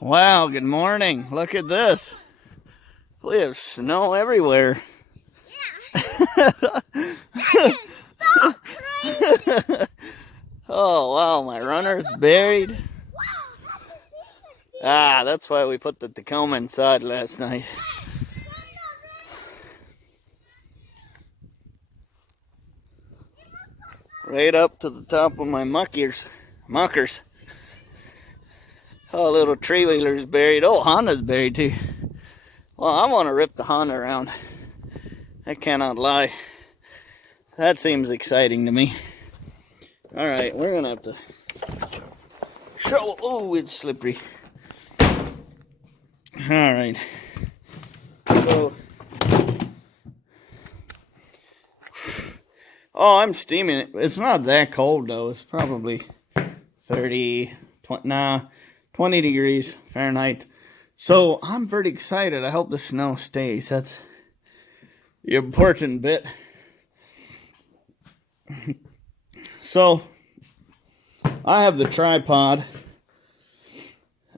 Wow, good morning. Look at this. We have snow everywhere. Yeah. That is so crazy. Oh, wow, my runner's buried. Wow, That's why we put the Tacoma inside last night. Right up to the top of my muckers. Oh, little tree wheeler's buried. Oh, Honda's buried too. Well, I want to rip the Honda around. I cannot lie. That seems exciting to me. All right, we're gonna have to show. Oh, it's slippery. All right. So, oh, I'm steaming it. It's not that cold though. It's probably 30, 20 degrees Fahrenheit. So I'm pretty excited. I hope the snow stays. That's the important bit. So I have the tripod.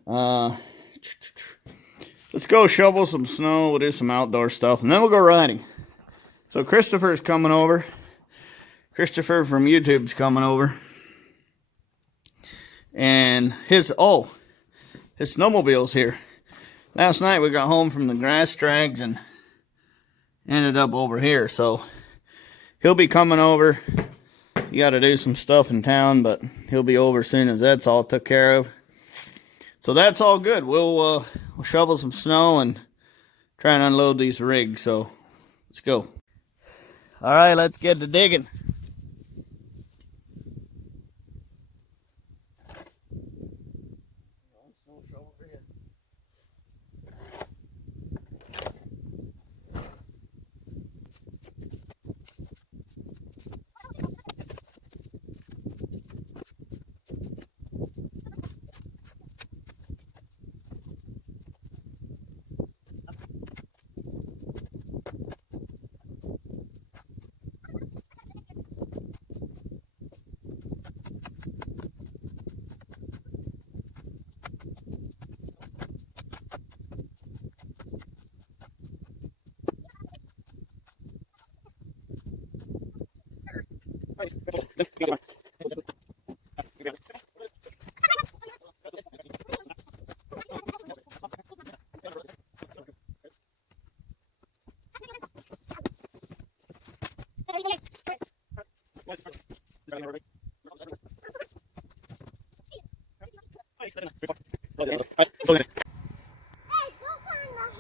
Let's go shovel some snow. We'll do some outdoor stuff, and then we'll go riding. So Christopher's coming over. Christopher from YouTube's coming over. And his snowmobile's here. Last night we got home from the grass drags and ended up over here. So he'll be coming over. You got to do some stuff in town, but he'll be over as soon as that's all took care of. So that's all good. We'll shovel some snow and try and unload these rigs. So let's go. All right, let's get to digging.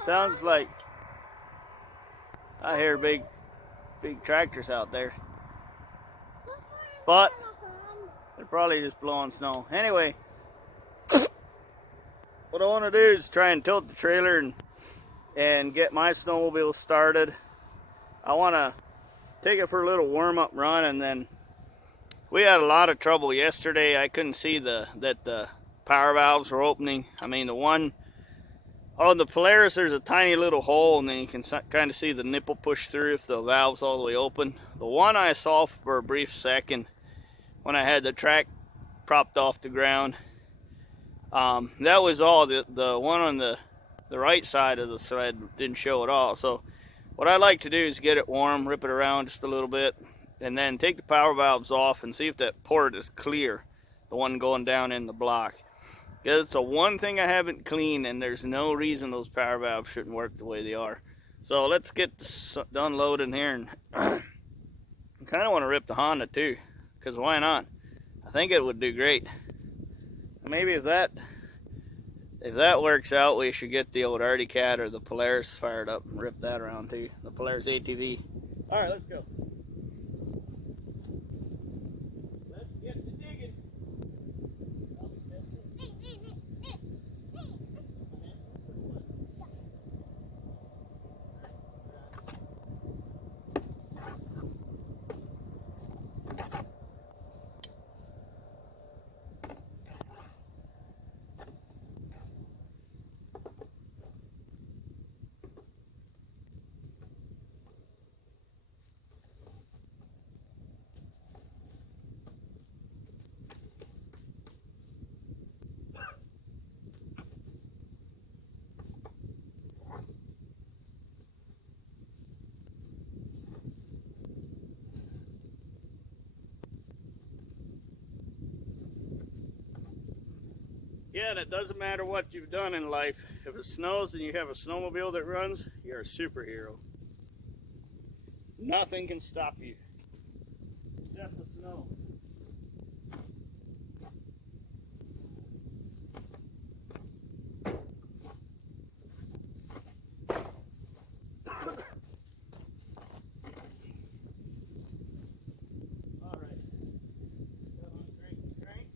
Sounds like I hear big tractors out there, but they're probably just blowing snow. Anyway, what I want to do is try and tilt the trailer and get my snowmobile started. I want to take it for a little warm-up run, and then we had a lot of trouble yesterday. I couldn't see that the power valves were opening. I mean, the one on the Polaris, there's a tiny little hole, and then you can kind of see the nipple push through if the valve's all the way open. The one I saw for a brief second when I had the track propped off the ground, that was all. The one on the right side of the sled didn't show at all. So what I like to do is get it warm, rip it around just a little bit, and then take the power valves off and see if that port is clear, the one going down in the block. Because it's the one thing I haven't cleaned, and there's no reason those power valves shouldn't work the way they are. So let's get this unloading here, and I kind of want to rip the Honda too, because why not? I think it would do great. Maybe if that works out, we should get the old Arctic Cat or the Polaris fired up and rip that around too. The Polaris ATV. All right, let's go. Let's get to digging. Yeah, and it doesn't matter what you've done in life. If it snows and you have a snowmobile that runs, you're a superhero. Nothing can stop you except the snow. All right. Come on, crank, crank.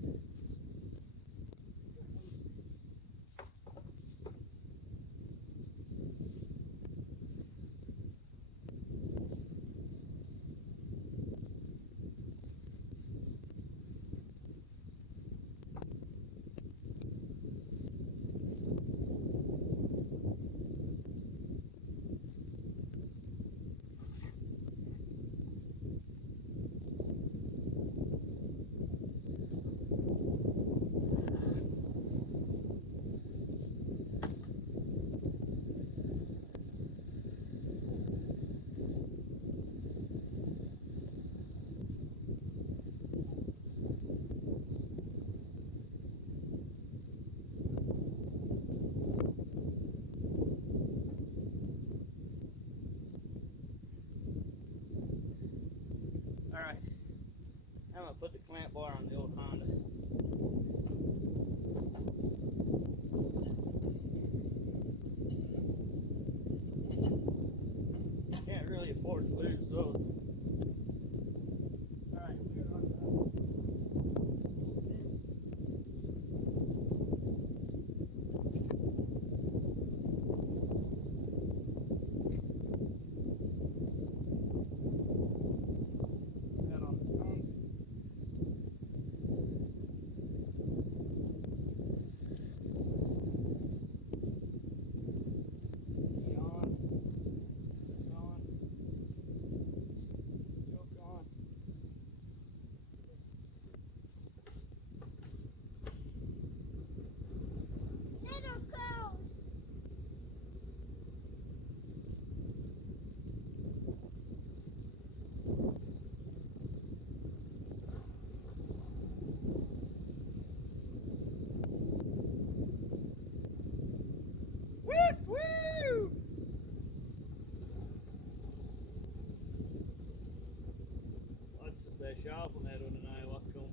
All right. I'm gonna put the clamp bar on the old Honda. Can't really afford to lose those. All right, we're on that on the trunk. Key on. This on. Yoke on. Little girls. Woo! Woo! Watch this, they sharpen that one and I walk home.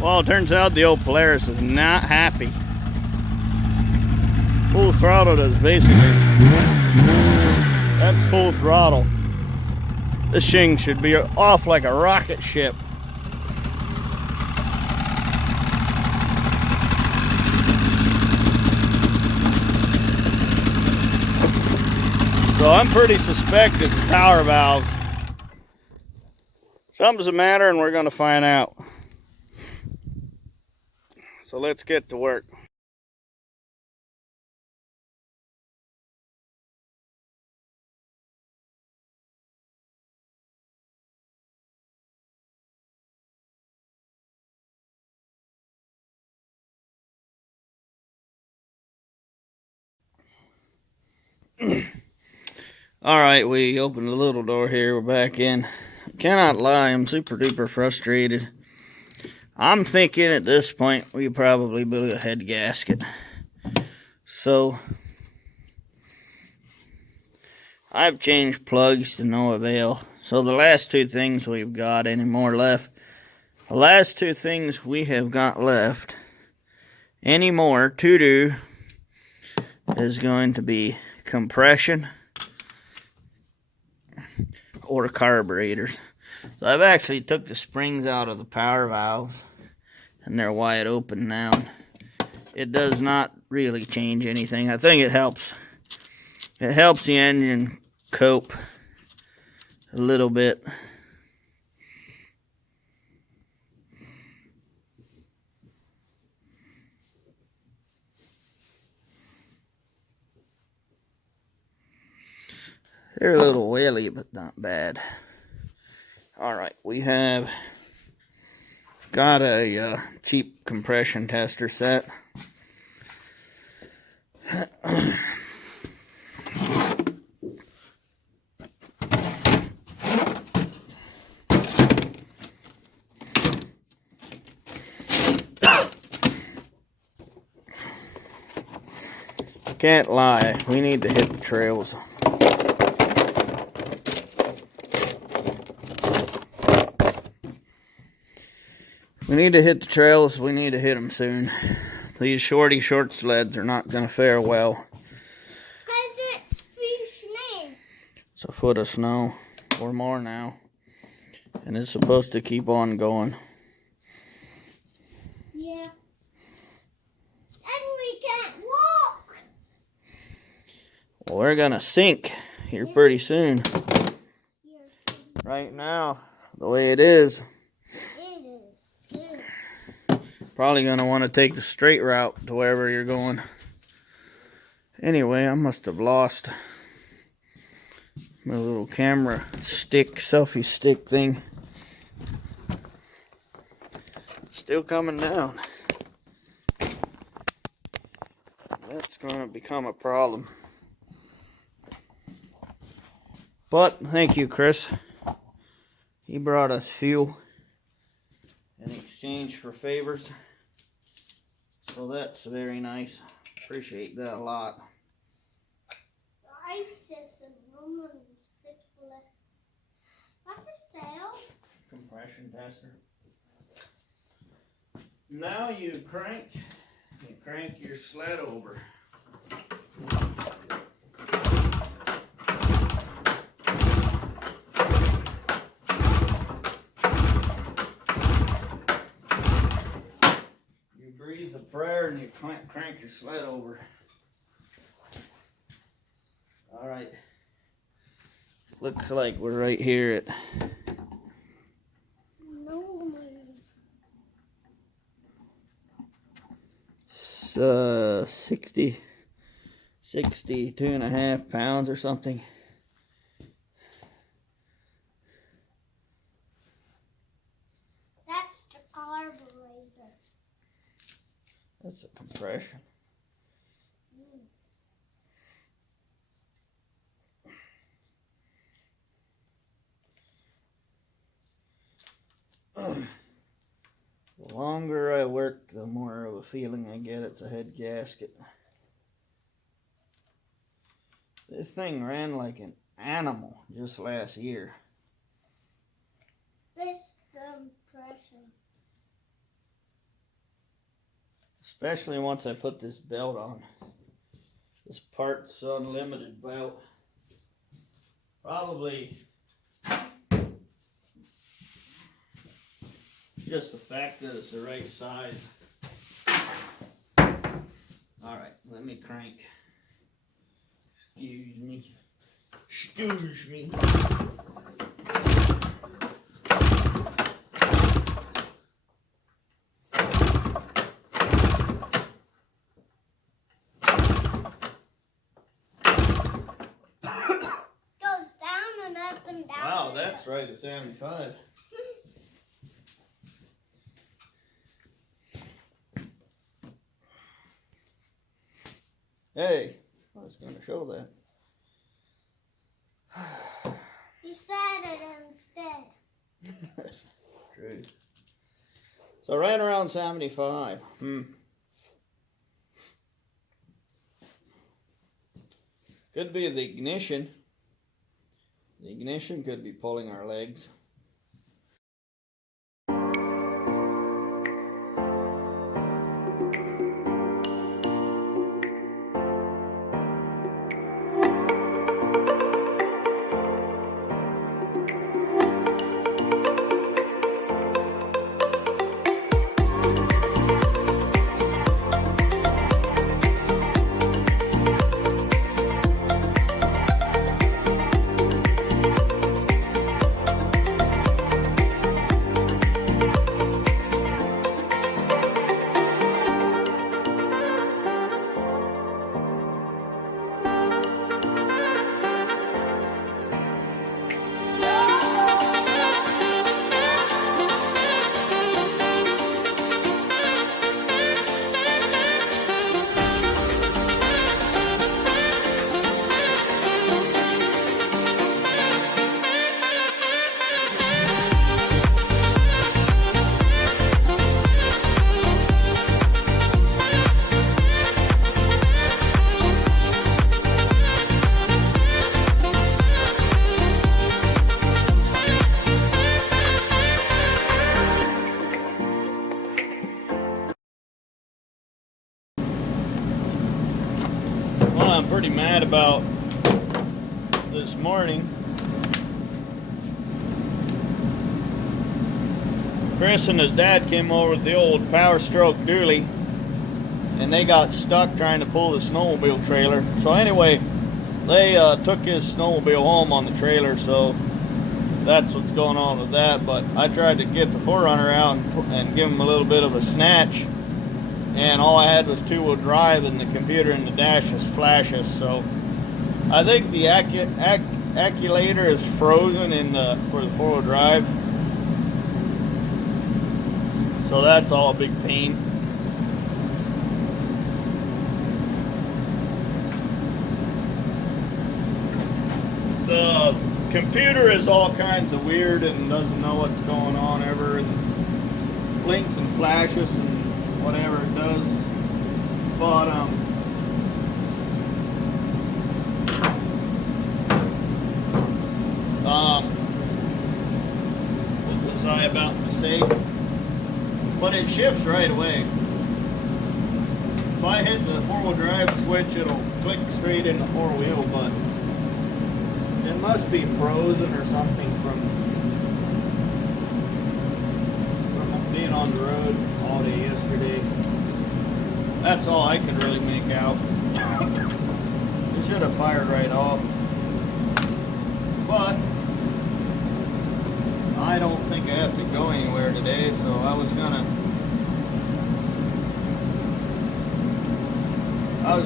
Well, it turns out the old Polaris is not happy. full throttle is basically, that's full throttle. This thing should be off like a rocket ship. So I'm pretty suspected the power valves. Something's the matter and we're going to find out. So let's get to work. Alright, we opened the little door here. We're back in. I cannot lie, I'm super duper frustrated. I'm thinking at this point we probably build a head gasket. So I've changed plugs to no avail. So the last two things we've got anymore left. The last two things we have got left anymore to do is going to be compression or carburetors. So I've actually took the springs out of the power valves and they're wide open now. It does not really change anything. I think it helps. It helps the engine cope a little bit. They're a little oily, but not bad. Alright, we have got a cheap compression tester set. Can't lie, we need to hit the trails. We need to hit the trails, we need to hit them soon. These short sleds are not going to fare well. Because it's free snow. It's a foot of snow, or more now. And it's supposed to keep on going. Yeah. And we can't walk. Well, we're going to sink here pretty soon. Right now, the way it is. Probably going to want to take the straight route to wherever you're going. Anyway, I must have lost my little camera stick, selfie stick thing. Still coming down. That's going to become a problem. But thank you, Chris. He brought us fuel in exchange for favors. So that's very nice. Appreciate that a lot. What's the sale? Compression tester. Now you crank your sled over. You breathe a prayer and you crank your sled over. Alright. Looks like we're right here at No. 62.5 pounds or something. That's the carburetor. That's a compression. The longer I work, the more of a feeling I get it's a head gasket. This thing ran like an animal just last year. This compression. Especially once I put this belt on. This part's unlimited about probably just the fact that it's the right size. Alright, let me crank. Excuse me. Excuse me. Goes down and up and down. Wow, that's right at 75. Hey, I was going to show that. You said it instead. True. So right around 75. Could be the ignition. The ignition could be pulling our legs. Well, I'm pretty mad about this morning. Chris and his dad came over with the old Power Stroke dually, and they got stuck trying to pull the snowmobile trailer. So anyway, they took his snowmobile home on the trailer, so that's what's going on with that. But I tried to get the 4Runner out and give him a little bit of a snatch, and all I had was 2-wheel drive, and the computer in the dash just flashes. So I think the acculator is frozen for the 4-wheel drive. So that's all a big pain. The computer is all kinds of weird and doesn't know what's going on ever, and blinks and flashes and whatever it does. But what was I about to say? But it shifts right away. If I hit the 4-wheel drive switch, it'll click straight into 4-wheel, but it must be frozen or something from being on the road all day yesterday. That's all I can really make out. It should have fired right off. But I don't think I have to go anywhere today, so I was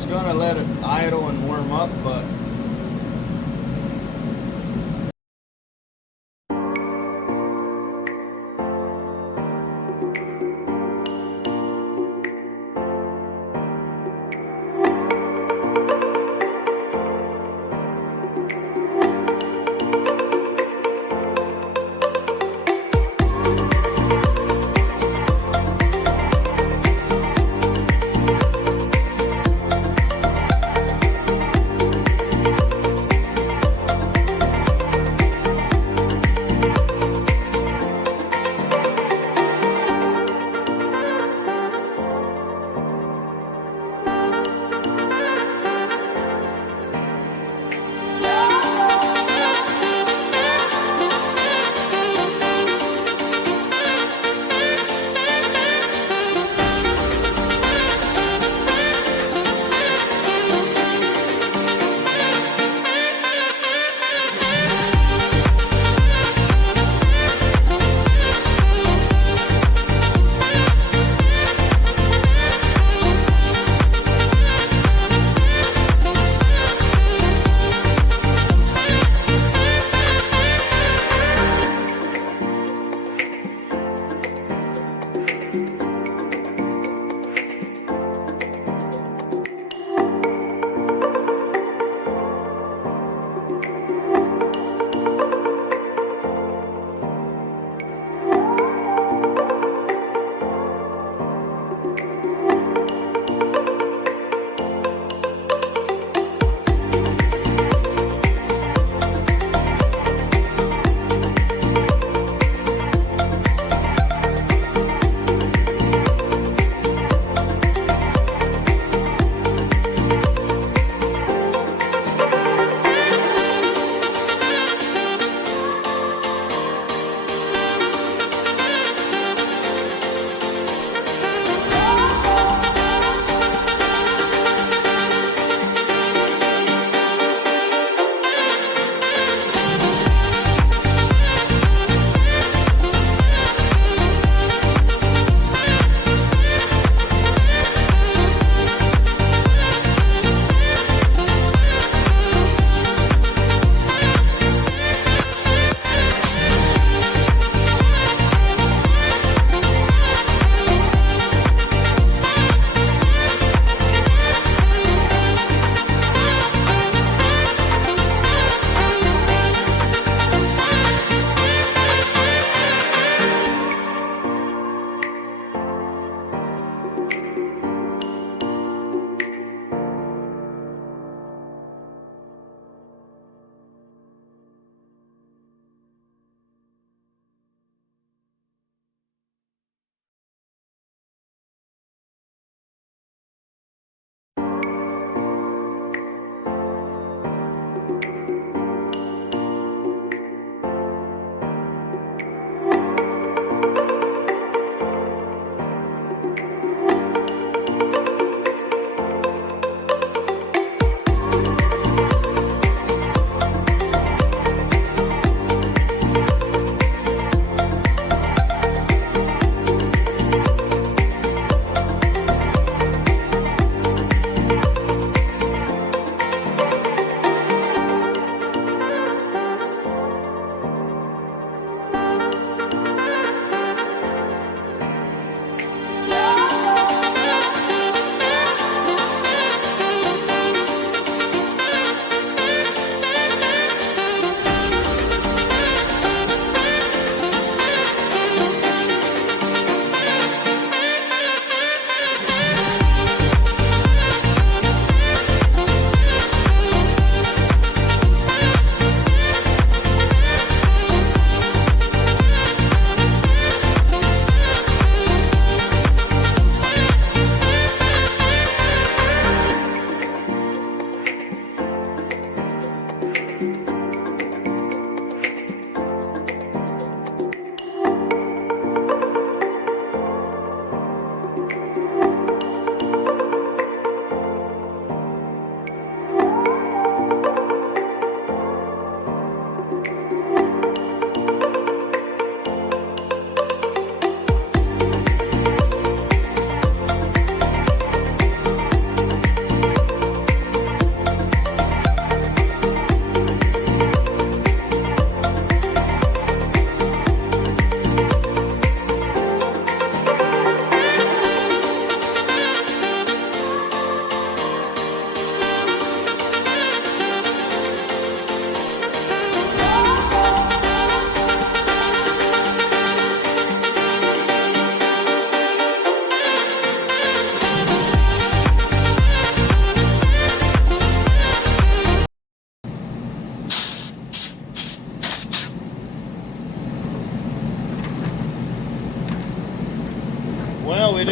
gonna let it idle and warm up, but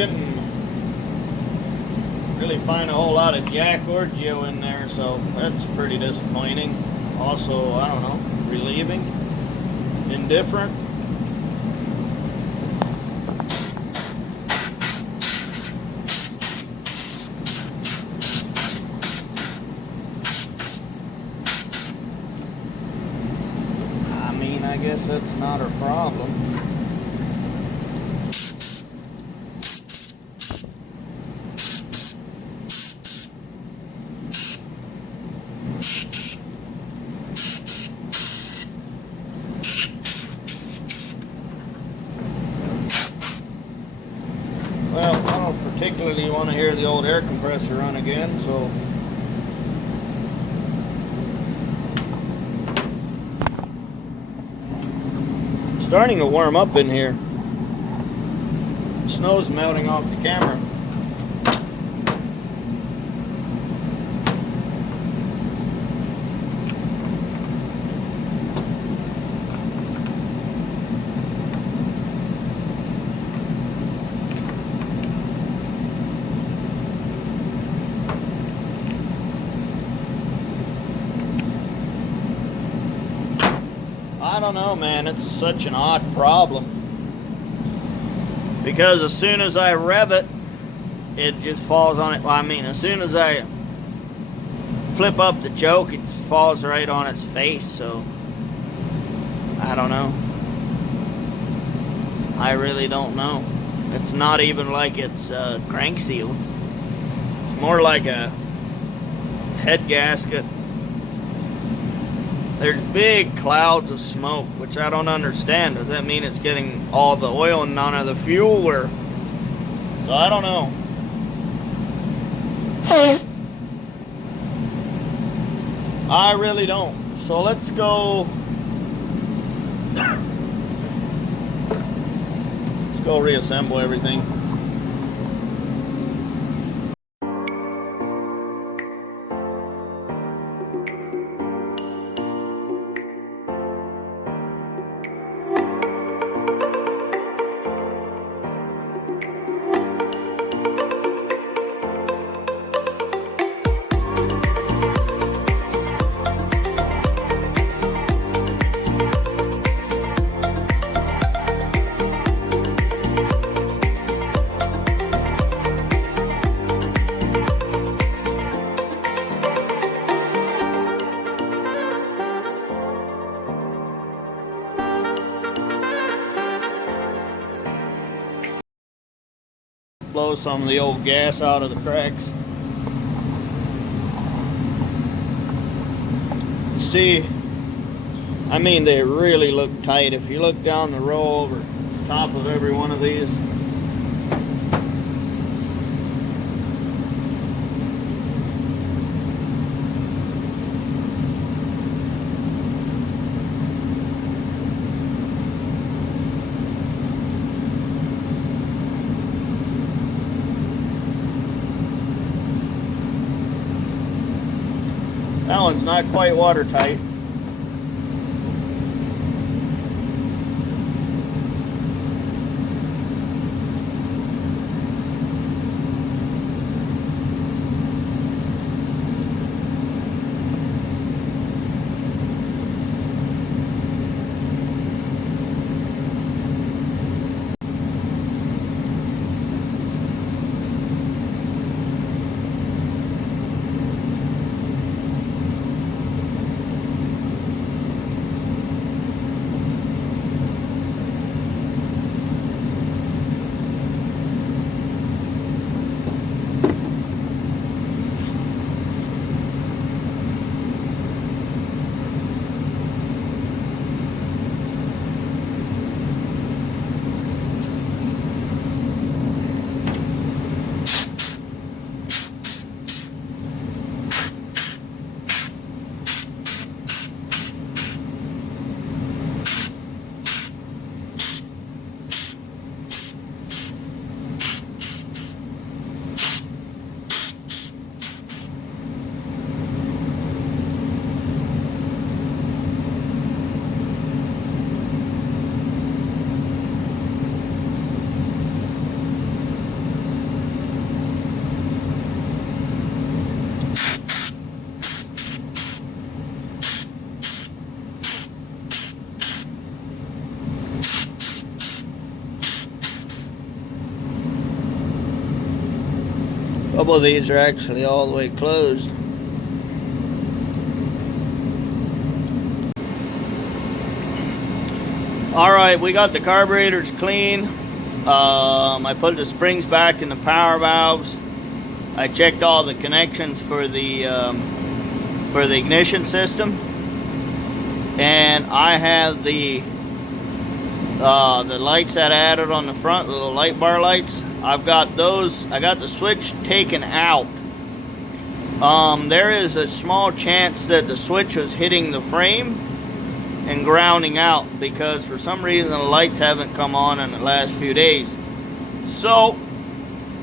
didn't really find a whole lot of jack or geo in there, so that's pretty disappointing. Also, I don't know, relieving, indifferent. I mean, I guess that's not a problem. Well, I don't particularly want to hear the old air compressor run again, so it's starting to warm up in here. Snow's melting off the camera. I don't know, man. It's such an odd problem. Because as soon as I rev it, it just falls on it. Well, I mean, as soon as I flip up the choke, it just falls right on its face. So, I don't know. I really don't know. It's not even like it's crank sealed. It's more like a head gasket. There's big clouds of smoke, which I don't understand. Does that mean it's getting all the oil and none of the fuel? Or so I don't know. I really don't. So let's go. Let's go reassemble everything. Blow some of the old gas out of the cracks. See, I mean, they really look tight. If you look down the row over top of every one of these, that one's not quite watertight. couple of these are actually all the way closed. Alright, we got the carburetors clean. I put the springs back in the power valves. I checked all the connections for the ignition system. And I have the lights that I added on the front, the little light bar lights. I've got those. I got the switch taken out. There is a small chance that the switch was hitting the frame and grounding out, because for some reason the lights haven't come on in the last few days. So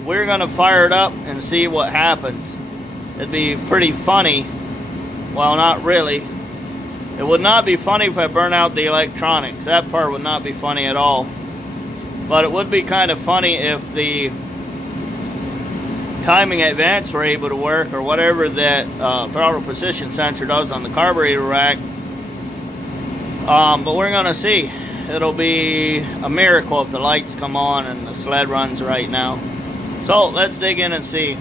we're gonna fire it up and see what happens. It'd be pretty funny. Well, not really. It would not be funny if I burn out the electronics. That part would not be funny at all. But it would be kind of funny if the timing advance were able to work, or whatever that throttle position sensor does on the carburetor rack. But we're gonna see. It'll be a miracle if the lights come on and the sled runs right now. So let's dig in and see.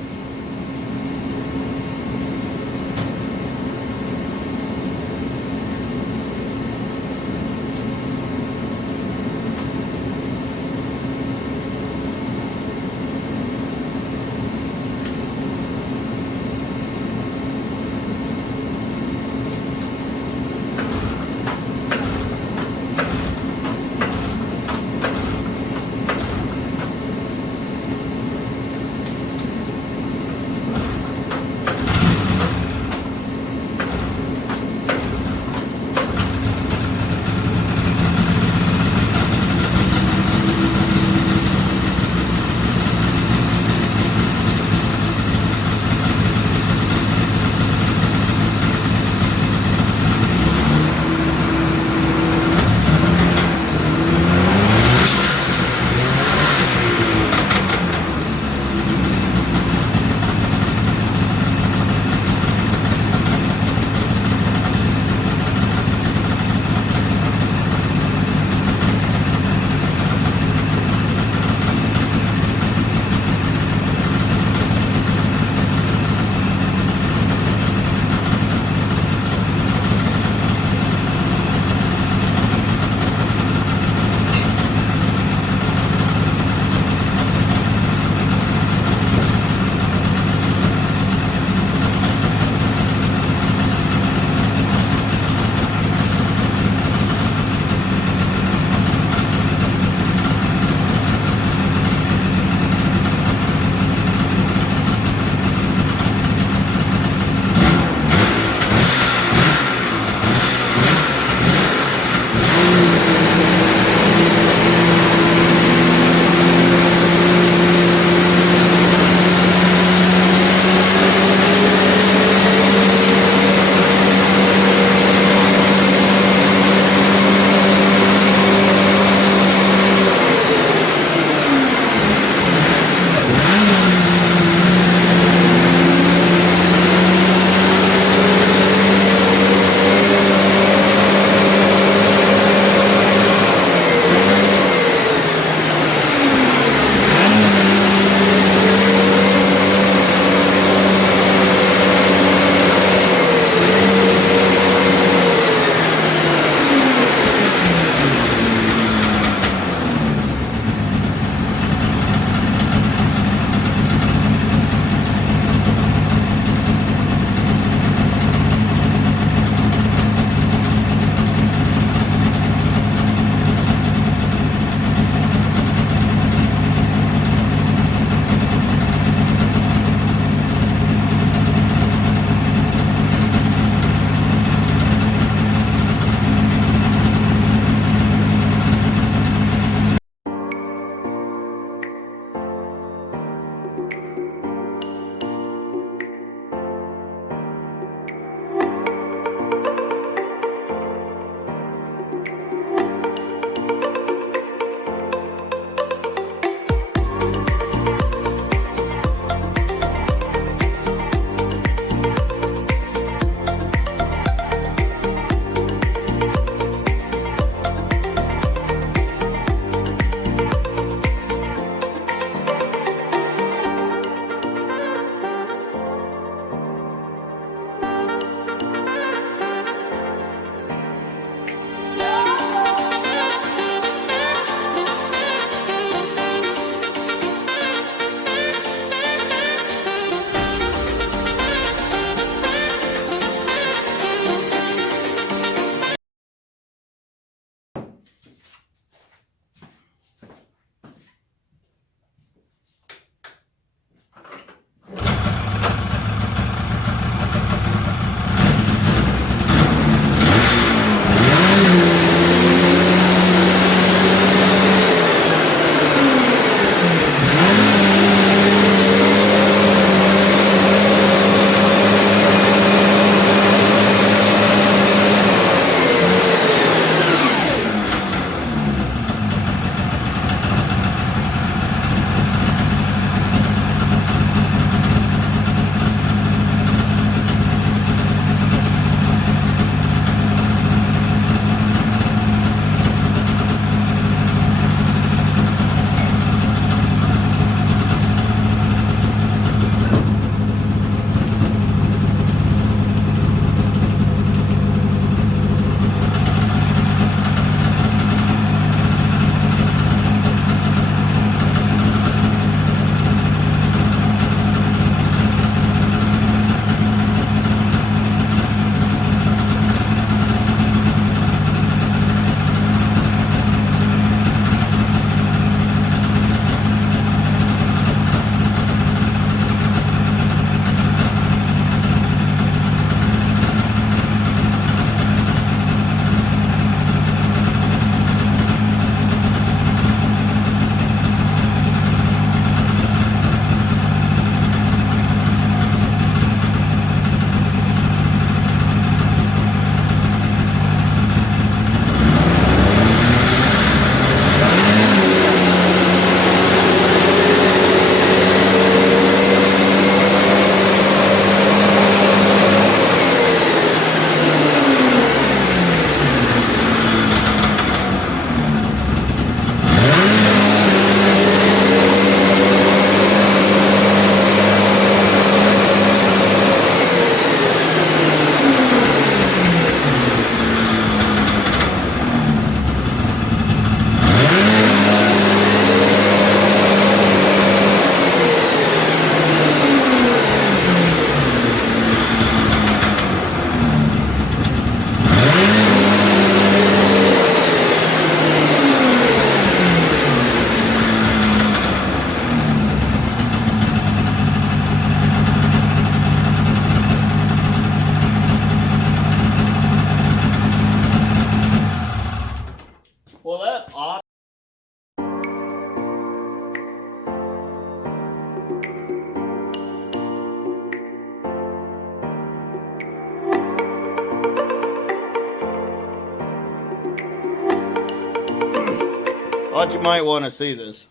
Thought you might want to see this.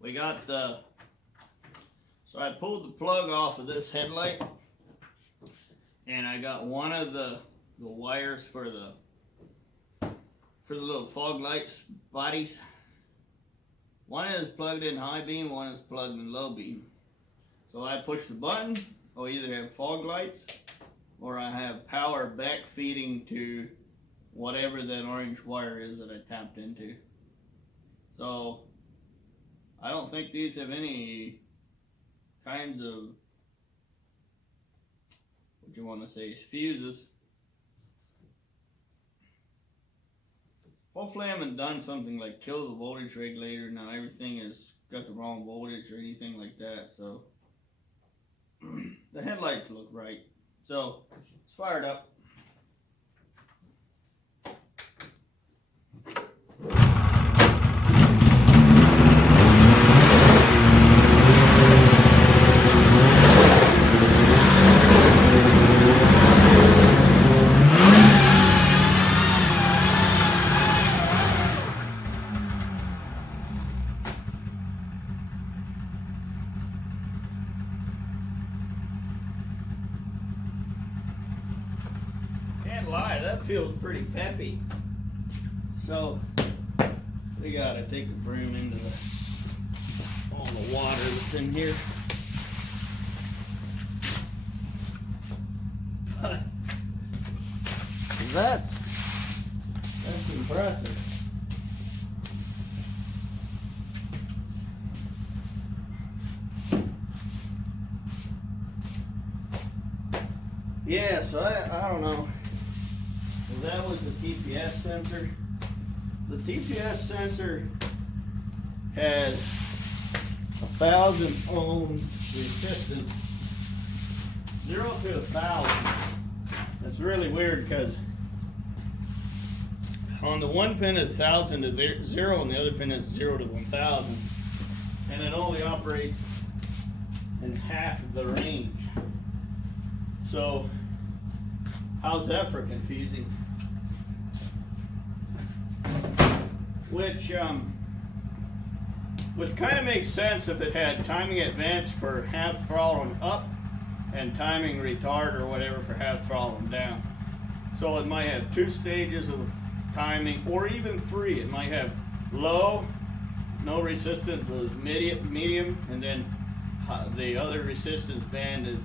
We got the, so I pulled the plug off of this headlight, and I got one of the wires for the little fog lights bodies. One is plugged in high beam, one is plugged in low beam. So I push the button, I'll either have fog lights or I have power back feeding to whatever that orange wire is that I tapped into. So I don't think these have any kinds of, what you want to say, fuses. Hopefully I haven't done something like kill the voltage regulator. Now everything has got the wrong voltage or anything like that. So the headlights look right. So it's fired up. Can't lie, that feels pretty peppy. So we gotta take the broom into all the water that's in here. That's impressive. Yeah, so I don't know. Well, that was the TPS sensor. The TPS sensor has 1,000 ohm resistance, 0 to 1,000. That's really weird because on the one pin it's 1,000 to 0 and the other pin is 0 to 1,000, and it only operates in half of the range. So how's that for confusing? Which would kind of make sense if it had timing advance for half throttling up and timing retard or whatever for half throttling down. So it might have 2 stages of timing, or even 3. It might have low, no resistance, is medium, and then the other resistance band is,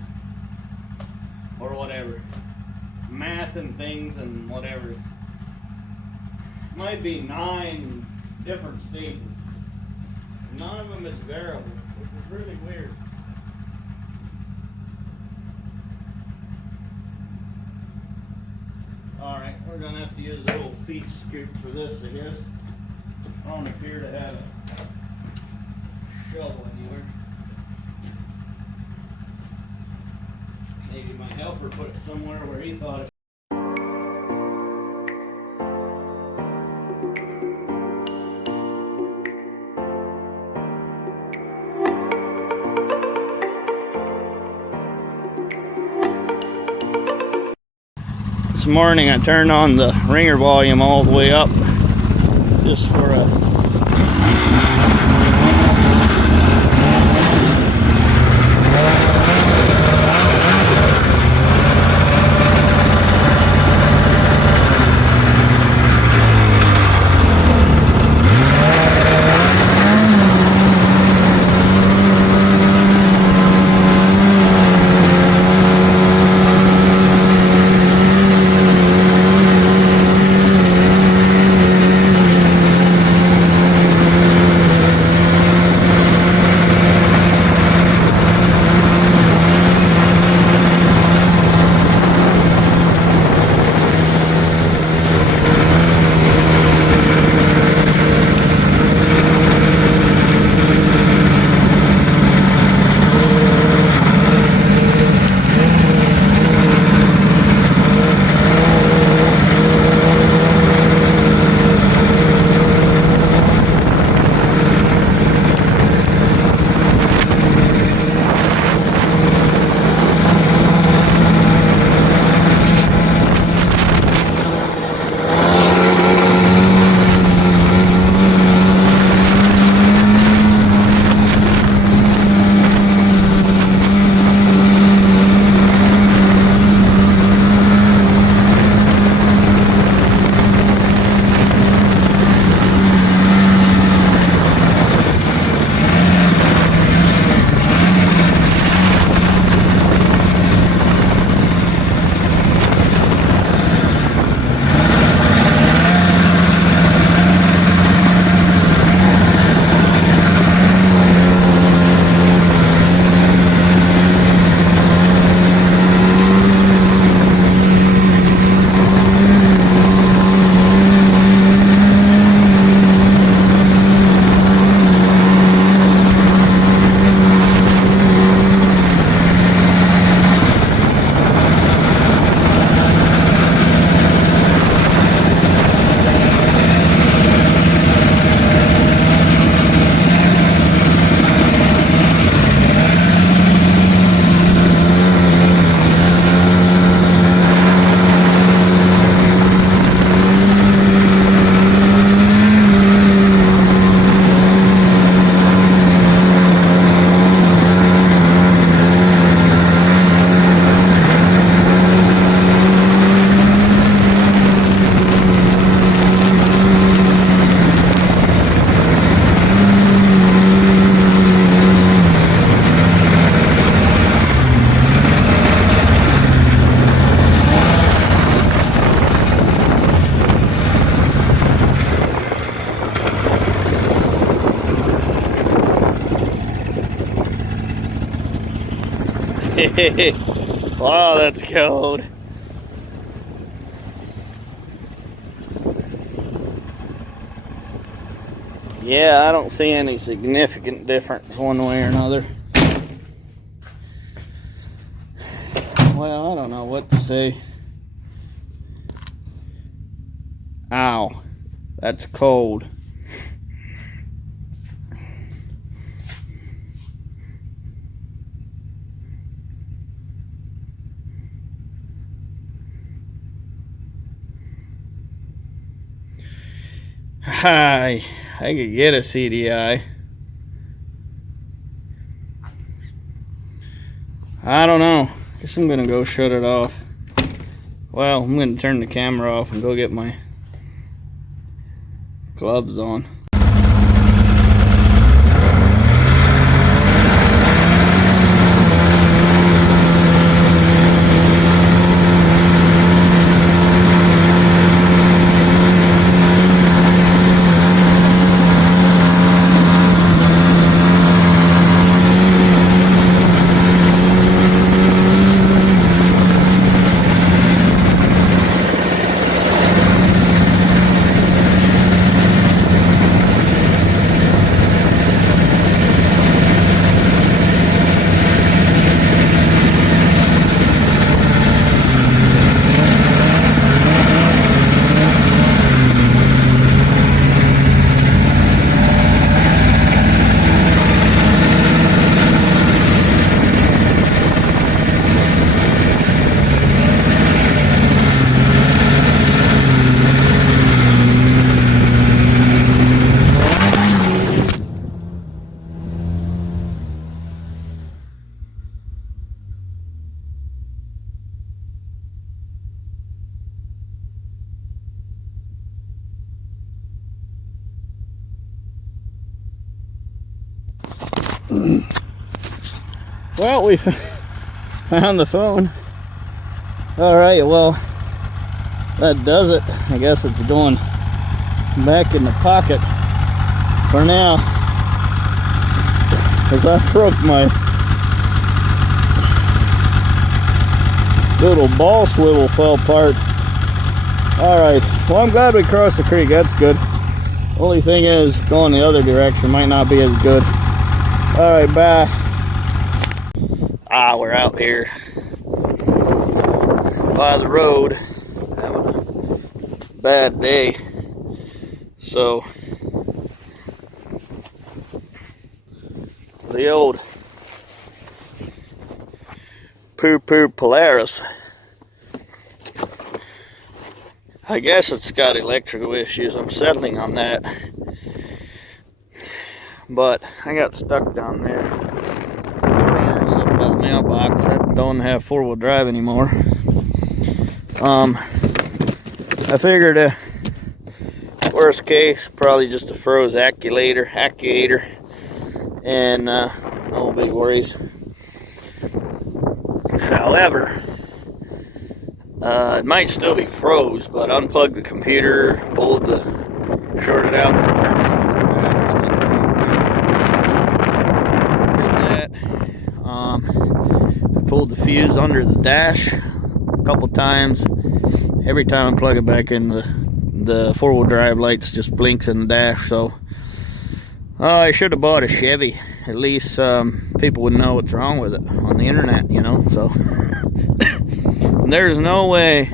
or whatever, math and things and whatever. Might be 9 different stages. None of them is variable, which is really weird. Alright, we're gonna have to use a little feed scoop for this, I guess. I don't appear to have a shovel anywhere. Maybe my helper put it somewhere where he thought it. This morning I turned on the ringer volume all the way up just for a Wow, that's cold. Yeah, I don't see any significant difference one way or another. Well, I don't know what to say. Ow, that's cold. Hi, I could get a CDI. I don't know. Guess I'm gonna go shut it off. Well, I'm gonna turn the camera off and go get my gloves on. Well, we found the phone. All right, well, that does it. I guess it's going back in the pocket for now, because I broke my little ball swivel fell apart. All right, well, I'm glad we crossed the creek. That's good. Only thing is, going the other direction might not be as good. All right, bye. We're out here by the road having a bad day. So the old poo-poo Polaris, I guess it's got electrical issues. I'm settling on that. But I got stuck down there. Something about the mailbox. I don't have four-wheel drive anymore. I figured worst case, probably just a froze actuator, and no big worries. However, it might still be froze, but unplugged the computer, shorted out the I pulled the fuse under the dash a couple times. Every time I plug it back in, the four-wheel drive lights just blinks in the dash. So I should have bought a Chevy. At least people would know what's wrong with it on the internet, you know. So there's no way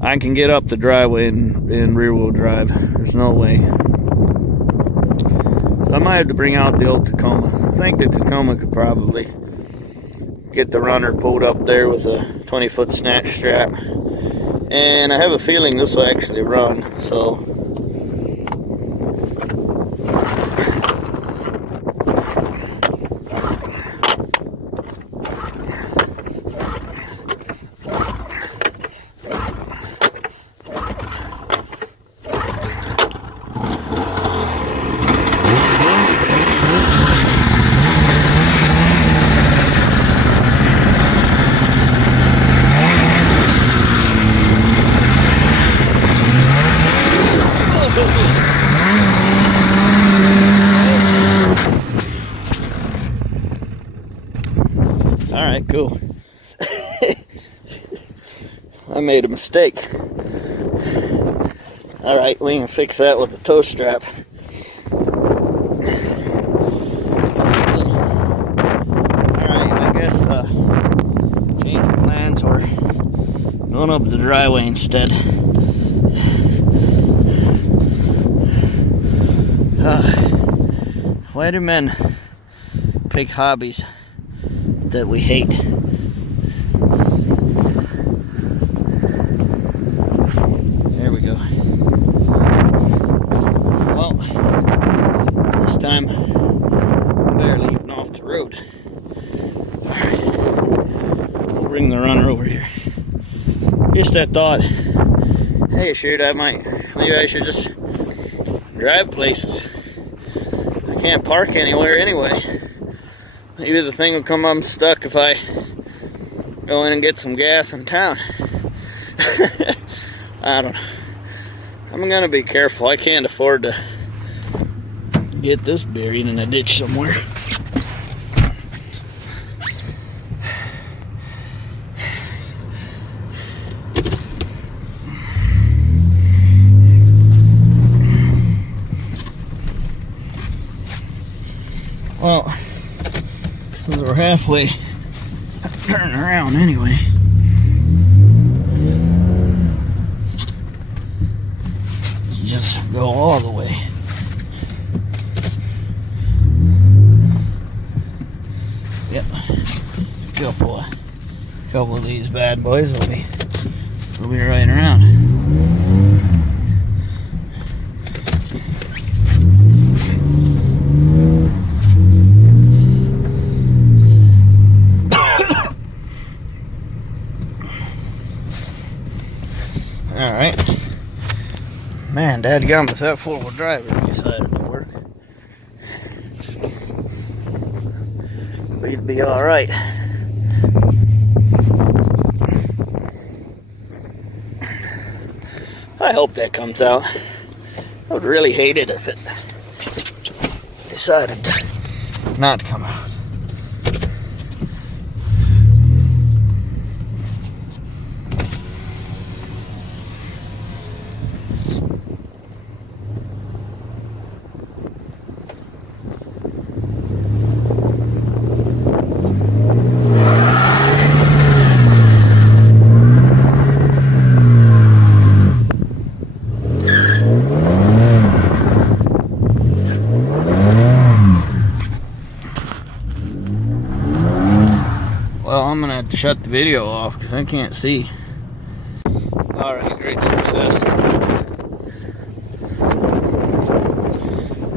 I can get up the driveway in rear-wheel drive. There's no way. So I might have to bring out the old Tacoma. I think the Tacoma could probably get the runner pulled up there with a 20-foot snatch strap. And I have a feeling this will actually run, so I made a mistake. Alright, we can fix that with the tow strap. Alright, I guess change of plans, or going up the driveway instead. Why do men pick hobbies that we hate? There we go. Well, this time I'm barely even off the road. Alright, we'll bring the runner over here. Just that thought, hey, shoot, maybe I should just drive places. I can't park anywhere anyway. Maybe the thing will come unstuck if I go in and get some gas in town. I don't know. I'm gonna be careful. I can't afford to get this buried in a ditch somewhere. Well, so we're halfway turning around anyway. Let's just go all the way. Yep. Couple of these bad boys will be right around. Alright. Man, dadgum, if that four-wheel drive decided to work, we'd be alright. I hope that comes out. I would really hate it if it decided not to come out. Well, I'm gonna have to shut the video off because I can't see. Alright, great success.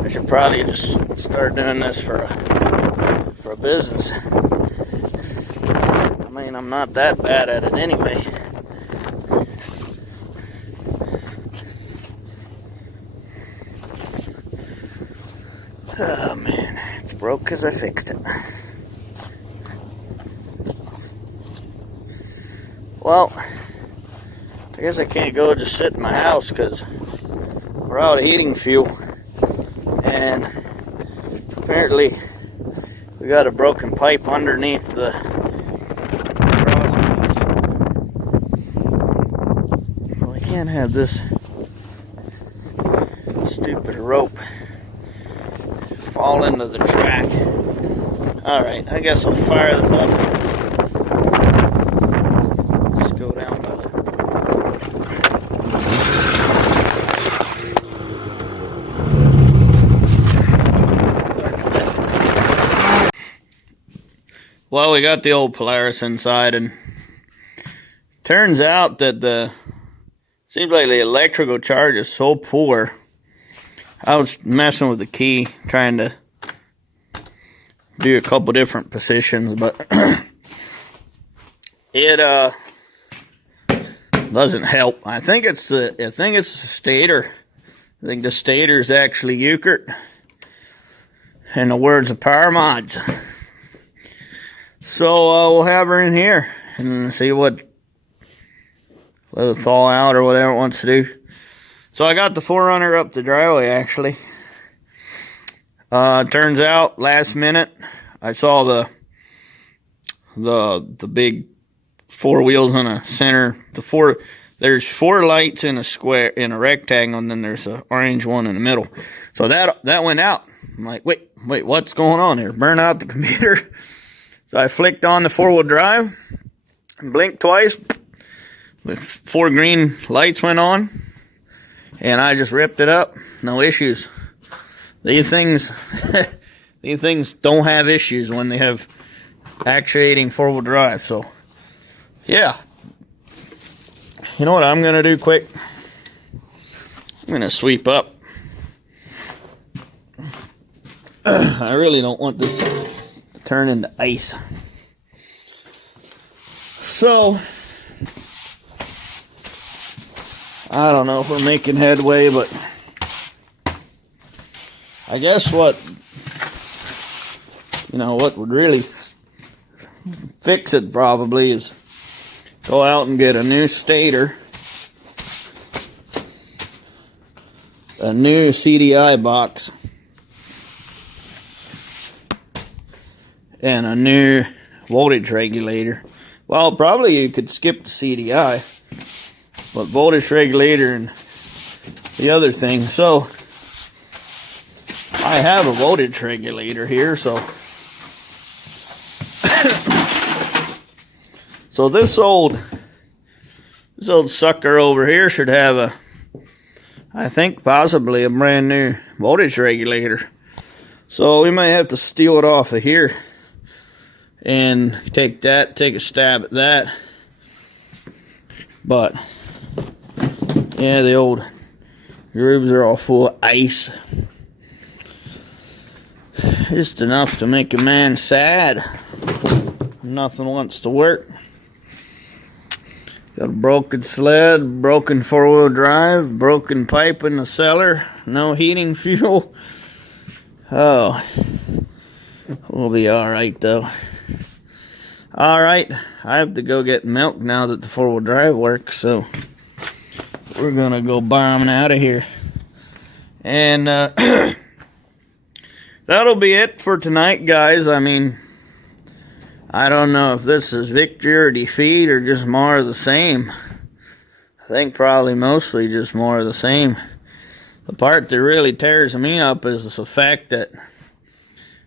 I should probably just start doing this for a business. I mean, I'm not that bad at it anyway. Oh man, it's broke because I fixed it. Well, I guess I can't go just sit in my house because we're out of heating fuel. And apparently we got a broken pipe underneath the cross piece. Well, I can't have this stupid rope fall into the track. Alright, I guess I'll fire the button. Well, we got the old Polaris inside, and turns out that seems like the electrical charge is so poor. I was messing with the key, trying to do a couple different positions, but it doesn't help. I think it's the stator. I think the stator is actually Euchert, in the words of Power Mods. So we'll have her in here and see let it thaw out or whatever it wants to do. So I got the 4Runner up the driveway actually. Turns out last minute I saw the big four wheels in a center. There's four lights in a square, in a rectangle, and then there's an orange one in the middle. So that went out. I'm like, wait, what's going on here? Burn out the computer. So I flicked on the 4-wheel drive, blinked twice. The 4 green lights went on, and I just ripped it up. No issues. These things, these things don't have issues when they have actuating 4-wheel drive. So, yeah. You know what I'm gonna do quick? I'm gonna sweep up. I really don't want this to turn into ice. So, I don't know if we're making headway, but I guess what would really fix it probably is go out and get a new stator, a new CDI box, and a new voltage regulator. Well, probably you could skip the CDI, but voltage regulator and the other thing. So I have a voltage regulator here, so so this old sucker over here should have I think possibly a brand new voltage regulator. So we might have to steal it off of here and take a stab at that. But yeah, the old grooves are all full of ice. Just enough to make a man sad. Nothing wants to work. Got a broken sled, broken 4-wheel drive, broken pipe in the cellar, no heating fuel. Oh, we'll be alright though. Alright, I have to go get milk now that the 4-wheel drive works, so we're gonna go bombing out of here. And that'll be it for tonight, guys. I mean, I don't know if this is victory or defeat or just more of the same. I think probably mostly just more of the same. The part that really tears me up is the fact that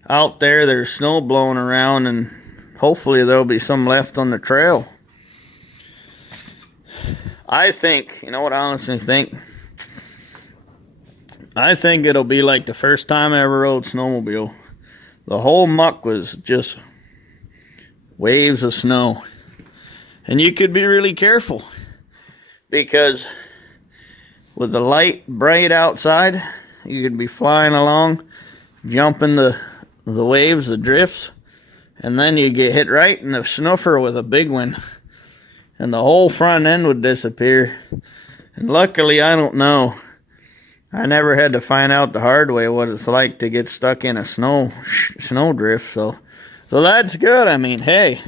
out there there's snow blowing around, and hopefully there'll be some left on the trail. I think, you know what I honestly think? I think it'll be like the first time I ever rode snowmobile. The whole muck was just waves of snow. And you could be really careful, because with the light bright outside, you could be flying along, jumping the waves, the drifts, and then you get hit right in the snuffer with a big one, and the whole front end would disappear. And luckily, I don't know, I never had to find out the hard way what it's like to get stuck in a snow drift. So that's good. I mean, hey,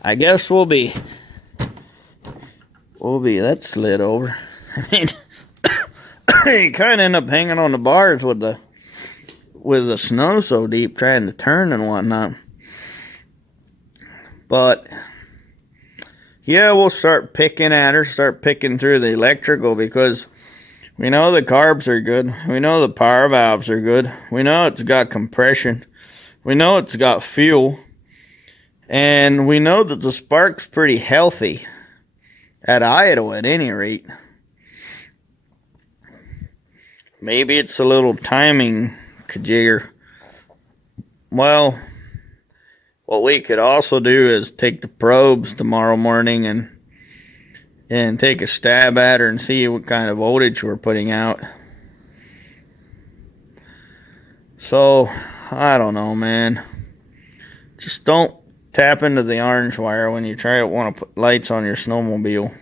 I guess we'll be that slid over. I mean, you kind of end up hanging on the bars with the snow so deep, trying to turn and whatnot. But yeah, we'll start picking at her, start picking through the electrical, because we know the carbs are good. We know the power valves are good. We know it's got compression. We know it's got fuel. And we know that the spark's pretty healthy at idle at any rate. Maybe it's a little timing kajigger. Well, what we could also do is take the probes tomorrow morning and take a stab at her and see what kind of voltage we're putting out. So, I don't know, man. Just don't tap into the orange wire when you want to put lights on your snowmobile.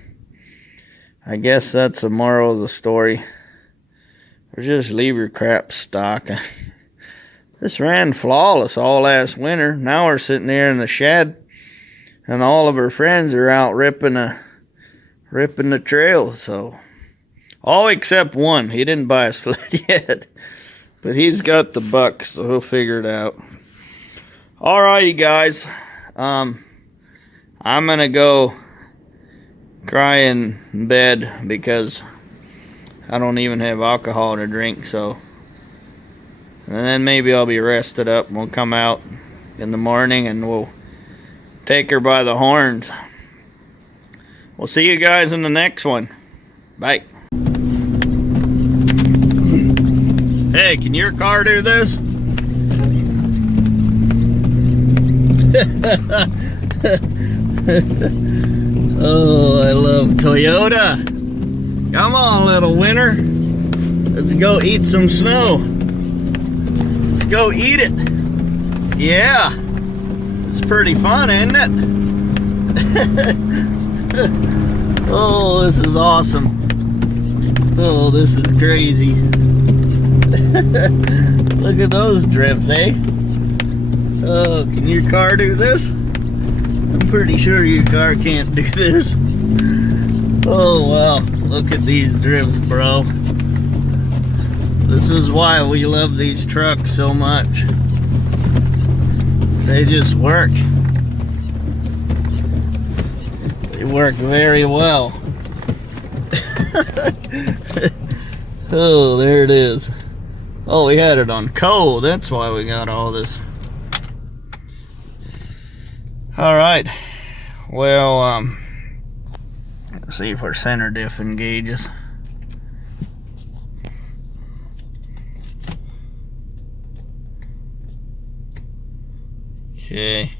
I guess that's the moral of the story. Or just leave your crap stock. This ran flawless all last winter. Now we're sitting there in the shed, and all of her friends are out ripping the trail. So, all except one. He didn't buy a sled yet, but he's got the bucks, so he'll figure it out. Alrighty, guys. I'm gonna go cry in bed because I don't even have alcohol to drink, so. And then maybe I'll be rested up and we'll come out in the morning and we'll take her by the horns. We'll see you guys in the next one. Bye. Hey, can your car do this? Oh, I love Toyota. Come on, little winner. Let's go eat some snow. Let's go eat it. Yeah. It's pretty fun, isn't it? Oh, this is awesome. Oh, this is crazy. Look at those drifts, eh? Oh, can your car do this? I'm pretty sure your car can't do this. Oh, wow. Look at these drifts, bro. This is why we love these trucks so much. They just work. They work very well. Oh, there it is. Oh, we had it on cold. That's why we got all this. All right. Well, let's see if our center diff engages. Okay.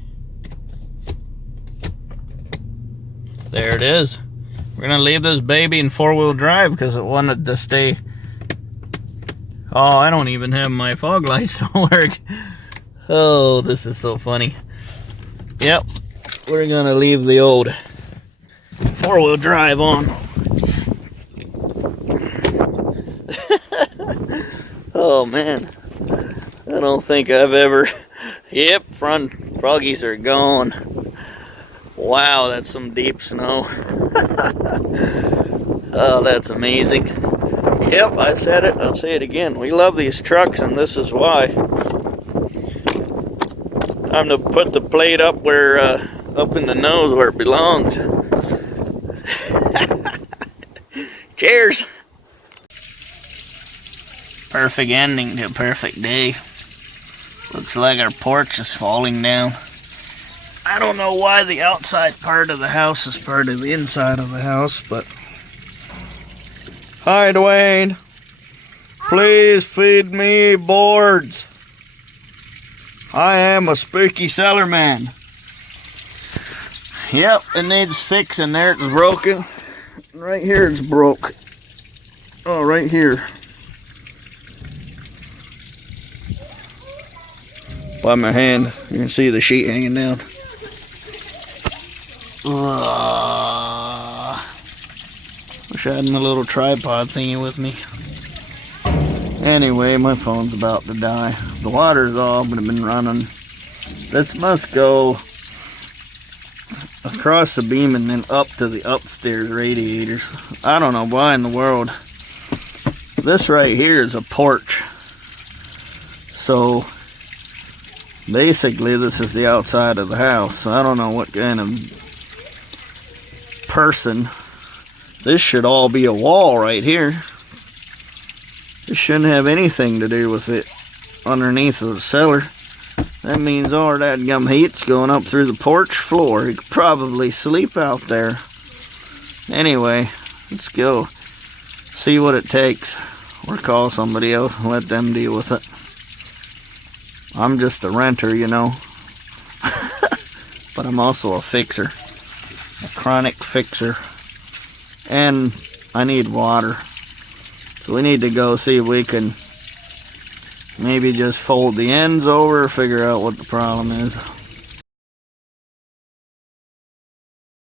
There it is. We're gonna leave this baby in 4-wheel drive because it wanted to stay. Oh, I don't even have my fog lights to work. Oh, this is so funny. Yep, we're gonna leave the old 4-wheel drive on. Oh man, I don't think I've ever. Yep, front froggies are gone. Wow, that's some deep snow. Oh, that's amazing. Yep, I said it, I'll say it again. We love these trucks, and this is why. Time to put the plate up where, up in the nose where it belongs. Cheers. Perfect ending to a perfect day. Looks like our porch is falling down. I don't know why the outside part of the house is part of the inside of the house, but... Hi, Dwayne. Please feed me boards. I am a spooky cellar man. Yep, it needs fixing. There it's broken. Right here it's broke. Oh, right here. By my hand, you can see the sheet hanging down. Wish I had my little tripod thingy with me. Anyway, my phone's about to die. The water's off, but I've been running. This must go across the beam and then up to the upstairs radiators. I don't know why in the world. This right here is a porch. So basically this is the outside of the house. I don't know what kind of person. This should all be a wall right here. This shouldn't have anything to do with it underneath of the cellar. That means all that gum heat's going up through the porch floor. You could probably sleep out there. Anyway, let's go see what it takes. Or call somebody else and let them deal with it. I'm just a renter, you know. But I'm also a fixer. A chronic fixer. And I need water. So we need to go see if we can maybe just fold the ends over, figure out what the problem is.